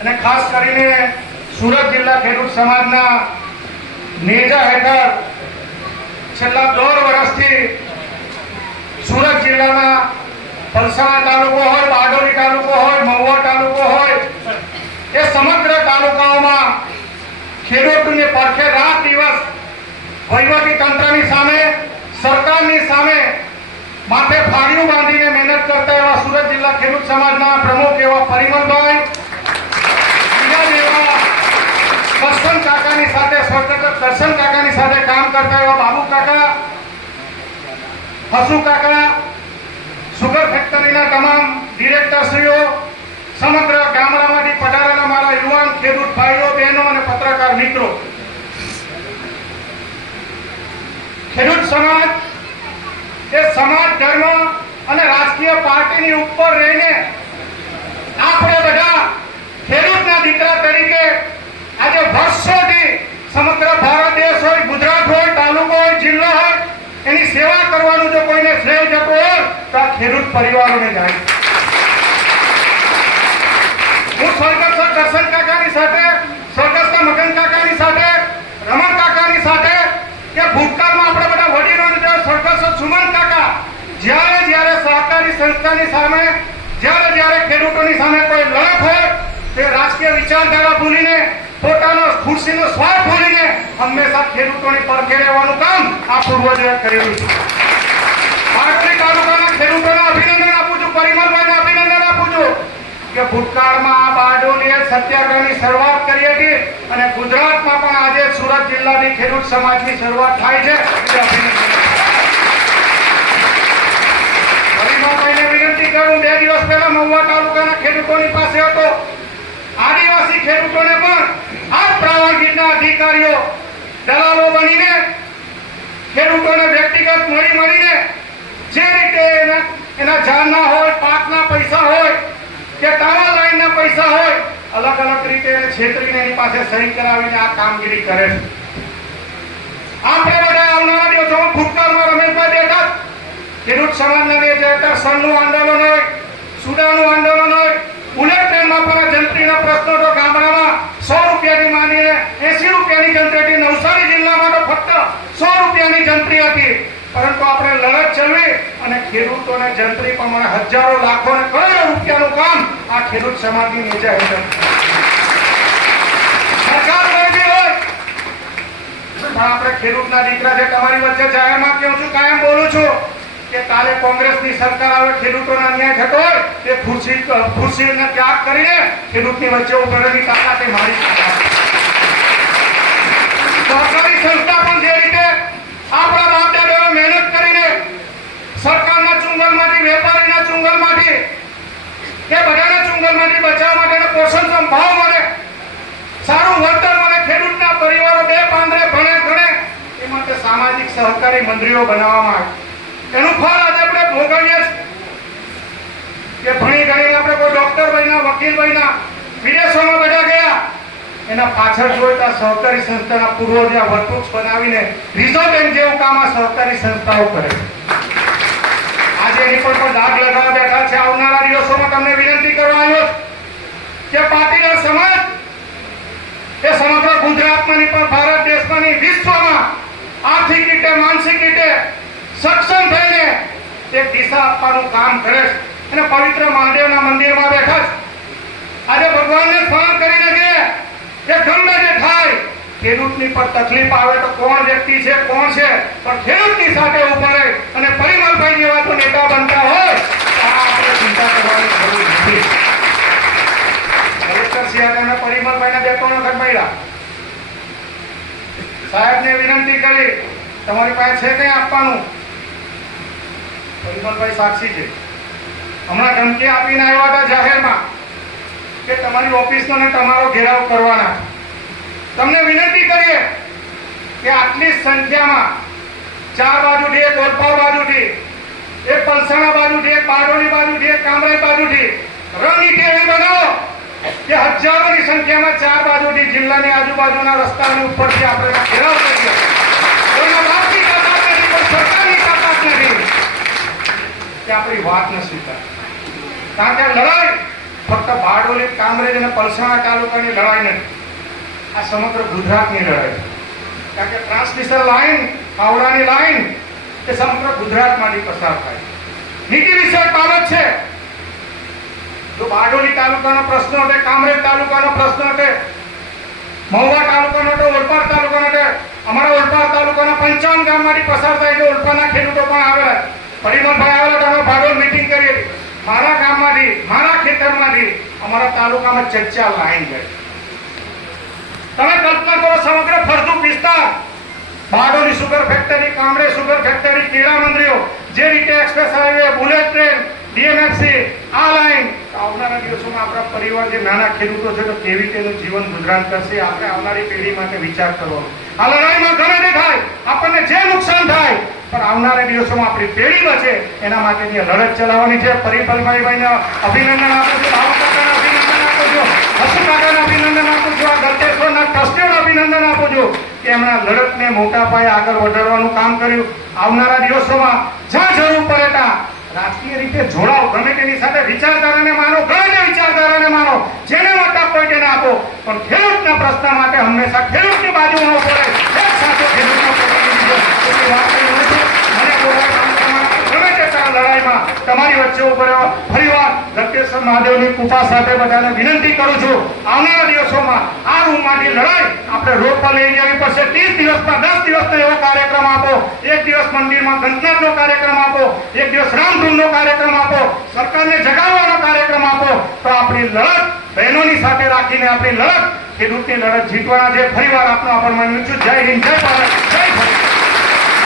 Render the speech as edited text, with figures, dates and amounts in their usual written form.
અને ખાસ કરીને સુરત જિલ્લા ખેડૂત સમાજના નેજા હેઠળ છેલ્લા 10 વર્ષથી સુરત જિલ્લાના પલસાણા તાલુકો હોય, બારડોલી તાલુકો હોય, મહુવા તાલુકો હોય, એ સમગ્ર તાલુકાઓમાં ખેડૂતોને પડખે રાત દિવસ વહીવટી તંત્રની સામે, સરકારની સામે માથે ફાળીઓ બાંધીને મહેનત કરતા એવા સુરત જિલ્લા ખેડૂત સમાજના પ્રમુખ એવા પરિમલભાઈ, બીજા એવા દર્શન કાકાની સાથે, સ્વર્ગસ્થ દર્શન કાકાની સાથે કામ કરતા એવા બાબુ કાકા, હસુ કાકા, સુગર ફેક્ટરીના તમામ ડિરેક્ટરશ્રીઓ, સમગ્ર ગામડામાંથી પધારેલા મારા યુવાન ખેડૂત ભાઈઓ, બહેનો અને પત્રકાર મિત્રો, ખેડૂત સમાજ એ સમાજ, ધર્મ અને રાજકીય પાર્ટીની ઉપર રહીને આપણે બધા ખેડૂતના દીકરા તરીકે આજે વર્ષોથી સમગ્ર ભારત દેશ હોય, ગુજરાત હોય, તાલુકો હોય, જિલ્લો હોય, એની સેવા કરવાનું જો કોઈને શ્રેય જતો હોય તો આ ખેડૂત પરિવારોને જાય. હું સ્વર્ગસ્થ દર્શન કાકાની સાથે, સ્વર્ગસ્થ મગન કાકાની સાથે, રમણ કાકાની સાથે કે ભૂતકાળમાં આપણે બધા વડીલોને જો સ્વર્ગસ્થ સુમન કાકા જ્યારે સહકારી સંસ્થાની સામે, જ્યારે ખેડૂતોની સામે કોઈ લડત હોય તે રાજકીય વિચારધારા ભૂલીને, પોતાનો ખુરશીનો સ્વાર્થ ભૂલીને હંમેશા ખેડૂતોની પડખે રહેવાનું કામ આ પૂર્વજોએ કરેલું છે. બારડોલી તાલુકાના ખેડૂતોને અભિનંદન આપું છું, પરિમલભાઈને અભિનંદન આપું છું કે ભૂતકાળમાં આ બારડોલીએ સત્યાગ્રહની શરૂઆત કરી હતી અને ગુજરાતમાં પણ આજે સુરત જિલ્લાની ખેડૂત સમાજની શરૂઆત થાય છે. પરિમલભાઈને વિનંતી કરું, 2 દિવસ પહેલા મહુવા તાલુકાના ખેડૂતોની પાસે હતો. આદિવાસી ખેડૂતોને પણ આ પ્રામાણિકના અધિકારીઓ દલાલો બનીને ખેડૂતોને વ્યક્તિગત મળીને જે રીતે એના જાનના હોય, પાકના પૈસા હોય કે તારા લાઈનના પૈસા હોય, અલગ અલગ રીતે છેતરીને એની પાસે સહી કરાવીને આ કામગીરી કરે છે. આપણે બધા આવનારા દિવસોમાં ભૂતકાળમાં રમેશભાઈ બેઠા ખેડૂત સમાજના નેતા સણનું આંદોલન હોય, સુડાનું આંદોલન હોય, બુલેટ ટ્રેનમાં પણ જંત્રીના પ્રશ્નો તો ગામડામાં 100 રૂપિયાથી માંડીને 80 રૂપિયાની જંત્રી હતી. નવસારી જિલ્લામાં તો ફક્ત 100 રૂપિયાની જંત્રી હતી, પરંતુ આપણે લડત ચલાવી અને ખેડૂતોને જંત્રી પ્રમાણે હજારો, લાખો અને કરોડો રૂપિયાનું કામ આ ખેડૂત સમાજની નેજા હેઠળ સરકાર કોઈ હોય પણ આપણે ખેડૂતના દીકરા છે. તમારી વચ્ચે જાહેરમાં કહું છું, કાયમ બોલું છું કે કાલે કોંગ્રેસની સરકાર આવે, ખેડૂતોને અન્યાય થતો હોય તે ખુરશીનો ત્યાગ કરીને ખેડૂતની વચ્ચે ઉભરવાની તાકાત એ મારી સહકારી સંસ્થા પણ જે રીતે આપણા બાપ દાદાઓએ મહેનત કરીને સરકારના ચુંગલમાંથી, વેપારીના ચુંગલમાંથી કે બધાના ચુંગલમાંથી બચાવવા માટે પોષણક્ષમ ભાવ મળે, સારું વળતર મળે, ખેડૂતના પરિવારો 2 પાંદડે ભણે ગણે એ માટે સામાજિક સહકારી મંડળીઓ બનાવવામાં આવે. એનું ફળ આજે આપણે ભોગવીએ કે ભણી ગણીને આપણે કોઈ ડોક્ટર બન્યા, વકીલ બન્યા, વિદેશોમાં બધા ગયા, એના પાછળ જોઈતા સહકારી સંસ્થાના પૂર્વજો વર્કબુક્સ બનાવીને રિઝર્વ બેંક જેવું કામ આ સહકારી સંસ્થાઓ કરે. આજે એની પર પણ દાગ લગાવવા બેઠા છે. આવનારા દિવસોમાં તમને વિનંતી કરવા આવ્યો કે પાટીદાર સમાજ એ સમગ્ર ગુજરાતમાં નહીં પણ ભારત દેશમાં નહીં, વિશ્વમાં આર્થિક રીતે, માનસિક રીતે સક્ષમ થઈને એક દિશા આપવાનું કામ કરે છે. અને પવિત્ર મહાદેવના મંદિરમાં બેઠા છે. આજે ભગવાનને સ્મરણ કરીને કે ગમે તે થાય, ખેડૂતની પર તકલીફ આવે તો કોણ વ્યક્તિ છે, કોણ છે, પણ ખેડૂતની સાથે ઉભા રહે અને પરિમલભાઈ જેવા જો નેતા બનતા હોય તો આપણે ચિંતા કરવાની જરૂર નથી. કલેક્ટર સિંહાને પરિમલભાઈને 2-3 વખત મળ્યા, સાહેબને વિનંતી કરી તમારી પાસે છે કંઈ આપવાનું? પરિમલભાઈ સાક્ષી છે, હમણાં ધમકી આપીને આવ્યા હતા જાહેરમાં કે તમારી ઓફિસનો ને તમારો ઘેરાવ કરવાના. તમને વિનંતી કરીએ કે આટલી સંખ્યામાં 4 બાજુથી, એક ઓલપાડ બાજુથી, એક પલસાણા બાજુથી, એક બારડોલી બાજુથી, એક કામરાઈ બાજુથી રણનીતિ એવી બનાવો કે હજારોની સંખ્યામાં 4 બાજુથી જિલ્લાની આજુબાજુના રસ્તાની ઉપરથી આપણે ઘેરાવ કરીએ. કોઈના બાપની તાકાત નથી, કોઈ સરકારની તાકાત નથી કે આપણી વાત ન સ્વીકાર. કારણ કે લડાઈ ફક્ત બારડોલી, કામરેજ અને પલસાણા તાલુકાની લડાઈ નથી, આ સમગ્ર ગુજરાતની લડાઈ છે. કારણ કે ટ્રાન્સમિશન લાઈન, હાવડાની લાઈન એ સમગ્ર ગુજરાતમાંથી પસાર થાય. નીતિ વિષયક બાબત છે. જો બારડોલી તાલુકાનો પ્રશ્ન હતો, કામરેજ તાલુકાનો પ્રશ્ન હતો, મહુવા તાલુકાનો હતો, ઓલપાડ તાલુકાનો હતો, અમારા ઓલપાડ તાલુકાના 55 ગામમાંથી પસાર થાય છે. ઓલપાડના ખેડૂતો પણ આવેલા, પરિમલભાઈ આવેલા, અમે બારડોલ મીટિંગ કરી હતી. મારા ગામમાંથી, મારા ખેતરમાંથી અમારા તાલુકામાં 4 લાઈન ગઈ. તમે કલ્પના કરો, સમગ્ર ફરતું વિસ્તાર, Bardoli sugar factory, Kamrej sugar factory, કેળા મંડળીઓ, જે રીતે એક્સપ્રેસ હાઈવે, બુલેટ ટ્રેન, ડીએમએફસી, આ લાઈન આવનારા દિવસોમાં આપણા પરિવાર જે નાના ખેડૂતો છે તો કેવી રીતે એનું જીવન ગુજરાન કરશે, આપણે આવનારી પેઢી માટે વિચાર કરવો. આ લડાઈમાં ગમે તે થાય, આપણને જે નુકસાન થાય, પણ આવનારા દિવસોમાં આપણી પેઢી બચે એના માટેની લડત ચલાવવાની છે. પરિમલભાઈને અભિનંદન આપું છું, બાબુકાકાને અભિનંદન આપું છું, હસુકાકાને અભિનંદન આપું છું, આ ગલતેશ્વરના ટ્રસ્ટીઓને અભિનંદન આપું છું કે એમના લડતને મોટા પાયે આગળ વધારવાનું કામ કર્યું. આવનારા દિવસોમાં જ્યાં જરૂર પડે ત્યાં રાજકીય રીતે જોડાઓ, ગમે તેની સાથે વિચારધારાને માનો, ગમે તે વિચારધારાને માનો, જેને મત આપો તેને આપો, પણ ખેડૂતના પ્રશ્ન માટે હંમેશા ખેડૂતની બાજુમાં ઉભો રહે, એક સાથે ખેડૂતનો પ્રતિનિધિત્વ. એટલી વાત કરી રહ્યો છું. મને બોલાય કામ કરવાના ગમે તે લડાઈમાં તમારી વચ્ચે ઉભો રહ્યો. ફરીવાર ગલતેશ્વર મહાદેવની કૃપા સાથે બધાને વિનંતી કરું છું, આવનારા દિવસોમાં આ રૂમમાંથી લડાઈ આપણે રોડ પર લઈ જવી પડશે. 30 દિવસમાં 10 દિવસનો એવો કાર્યક્રમ આપો, એક દિવસ મંદિરમાં ગંધનાથનો કાર્યક્રમ આપો, એક દિવસ રામધૂનનો કાર્યક્રમ આપો, સરકારને જગાવવાનો કાર્યક્રમ આપો, તો આપણી લડત બહેનોની સાથે રાખીને આપણી લડત ખેડૂતની લડત જીતવાના છે. ફરીવાર આપનો આભાર માનું છું. જય હિન્દ, જય ભારત, જય ભારત.